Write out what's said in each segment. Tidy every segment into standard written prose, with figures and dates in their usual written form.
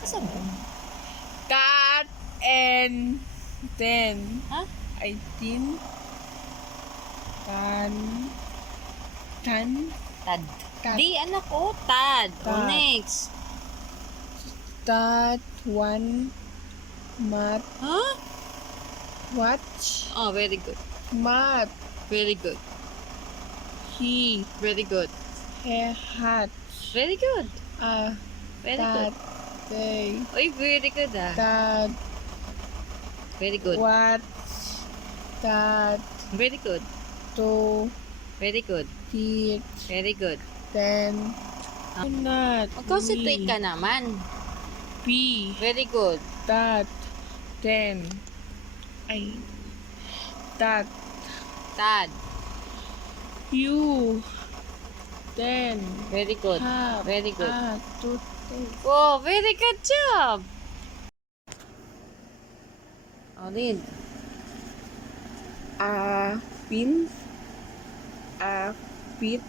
Laksan mo. Cat and then Ha? I think tan Tad. Tad. Di, anak ko. Tad. O, Tad. next. that one mat Ha? watch Oh, very good. mat Very good. he Very good. had Very good. a Very that good. they Uy, very good ah. that Very good. what that Very good. to Very good. teach Very good. then not Mag-concentrate ka naman. be Very good. that then I that Tad. you then Very good. have Very good. a toothpaste. Oh, very good job. Oh, din. A pin, a pit,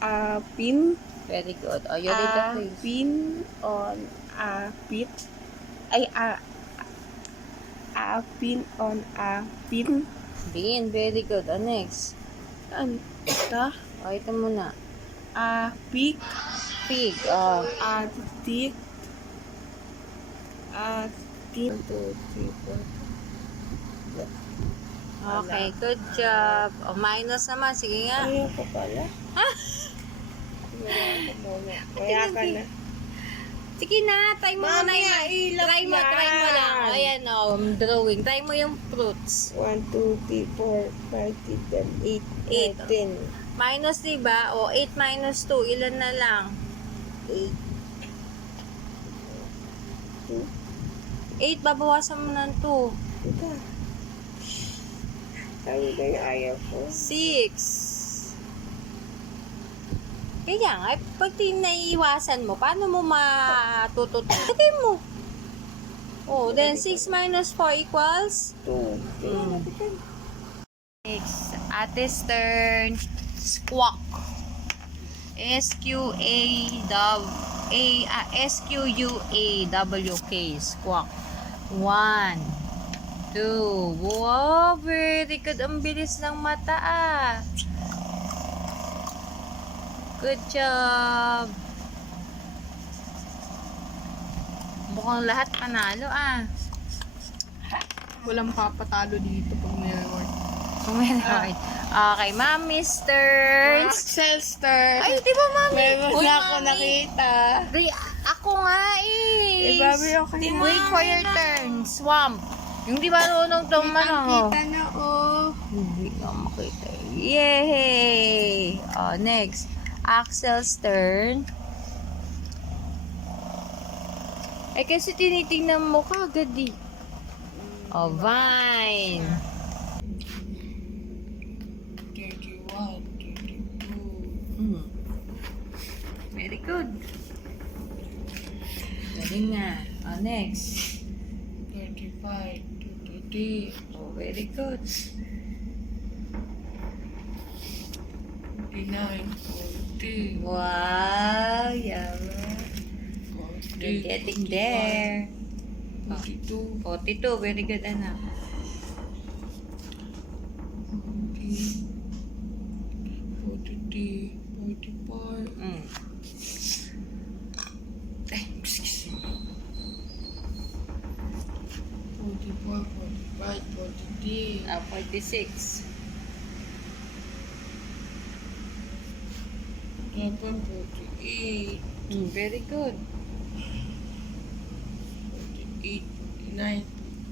a pin, Very good. Oh, you did the a face. pin on a pit, ay a pin on a pin, Bin, very good. Oh, next. and Oh, ito muna. a pig, Pig. Oh. a stick, a stick. 1, 2, 3, 4. Okay, good job. Oh, minus naman. Sige nga. Ayaw ko pala. Ha? Ayaw ko muna. Kaya ka na. Sige na, try mo muna Mamaya, yung... ilap Try mo yan. lang. O, ayan o, drawing. Try mo yung fruits. 1, 2, 3, 4, 5, 6, 7, 8, Eight. 9, 10. Minus, diba? O, 8 minus 2. Ilan na lang? 8, 2. 8, babawasan mo ng 2. Ito. Sabi ko yung ayaw ko. 6. Kaya nga, pag naiiwasan mo, paano mo matututo? Lagay mo. Oh, then 6 minus 4 equals? 2. Next, Ate's turn. Squawk. S-Q-U-A-W-K. Squawk. 1, 2. Wow, very good. Ang bilis ng mata ah. Good job. Mukhang lahat panalo ah. Walang papatalo dito pag may reward. Kumain. Okay, Mommy's turn. Selster. Ay, di ba, Mommy? Meron Uy, na ako Mommy. nakita. Ako nga eh. Babi, okay na. Wait for your turn. Swamp. Yung di ba nunong tong ano? Kita na, oh. Hindi nga makita. Yay! Oh, next. Axel's turn. Eh, kasi tinitingnan mo kagad eh. Oh, Vine. 31, 32. Hmm. Very good. Galing nga. Oh, next. 35, 33. Oh, very good. 39, 40. Wow, yummy. 40, You're getting there. 42. 42, very good, anak. 43, 44. Mm. Ay, excuse me. 44, 45, 43. 46. 47, 48. Mm, very good. 48, 49,